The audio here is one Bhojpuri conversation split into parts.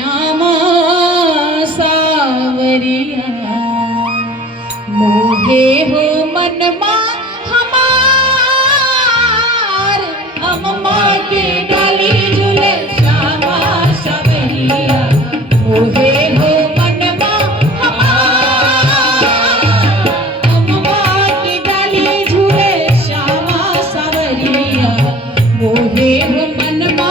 श्यामा सावरिया मोहे हो मनमा हमार अम्मा के डाली झूले श्यामा सावरिया मोहे हो मनमा हमार अम्मा के डाली झूले श्यामा सावरिया मोहे हो मनमा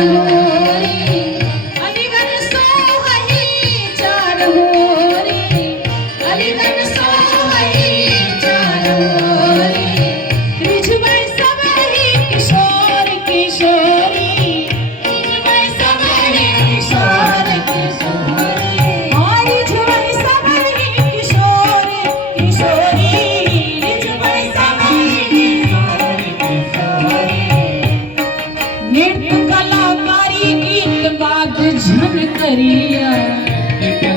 हो रे, अलीगढ़ सोहई चार हो रे, अलीगढ़ सोहई चार हो रे, रिझबै सबहि किशोर किशोरी, रिझबै सबहि किशोर किशोरी, हाँ रिझबै सबहि किशोर किशोरी, रिझबै सबहि किशोर किशोरी। नृत्य कलाकारी गीत बात झनकरिया, नृत्य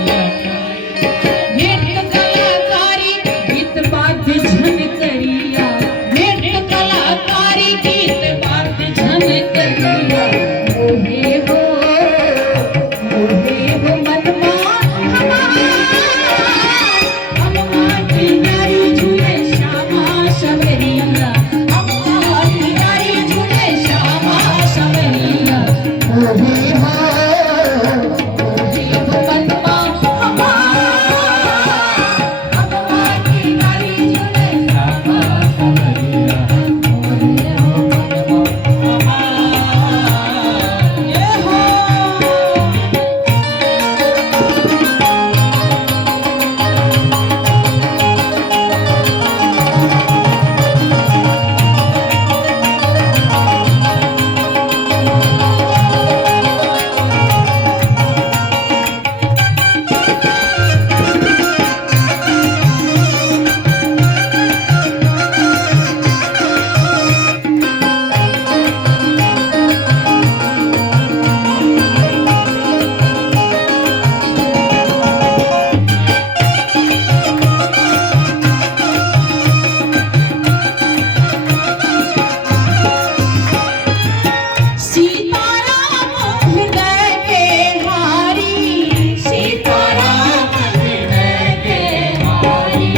कलाकारी गीत बात झनकरिया, नृत्य कलाकारी गीत बात झनकरिया। मोहे हो मनमा हमार, अम्मा की नारी झूले श्यामा सवरिया, अम्मा की नारी झूले श्यामा सवरिया। मोहे हो मनमा हमार, अम्मा की नारी झूले श्यामा सवरिया। मोहे हो मनमा हमार। ये हो सीताराम हृदय के हारी, सीताराम हृदय के हारी,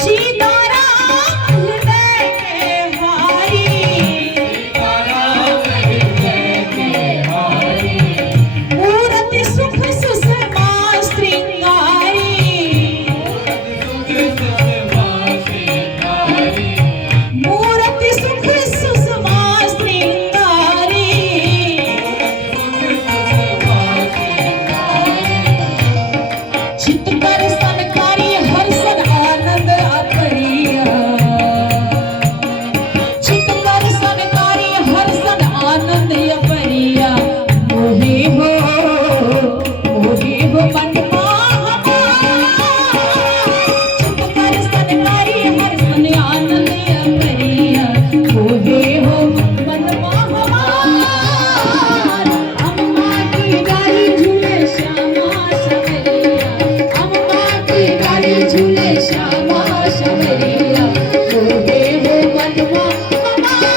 सीताराम हृदय के हारी, सीताराम हृदय के हारी। मूरति सुख सुषमा श्रृंगारी, मूरति सुख सुषमा श्रृंगारी, चित्तर सनकारी हर्षण आनंद अपरिया, चित्तर सनकारी हर्षण आनंद अपरिया। मोहे हो मनमा हमार, चित्तर सनकारी हर्षण आनंद अपरिया। मोहे हो मनमा हमार, अम्मा की डाली झूले श्यामा सवरिया, अम्मा की डाली झूले श्यामा सवरिया। मोहे हो मनमा हमार,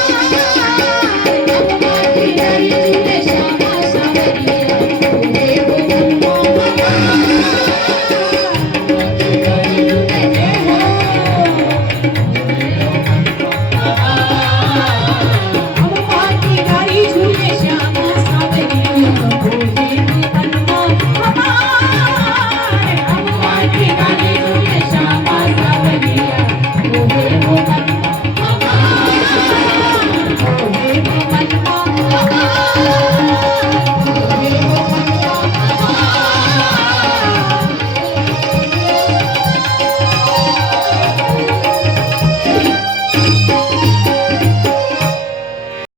अम्मा की डाली झूले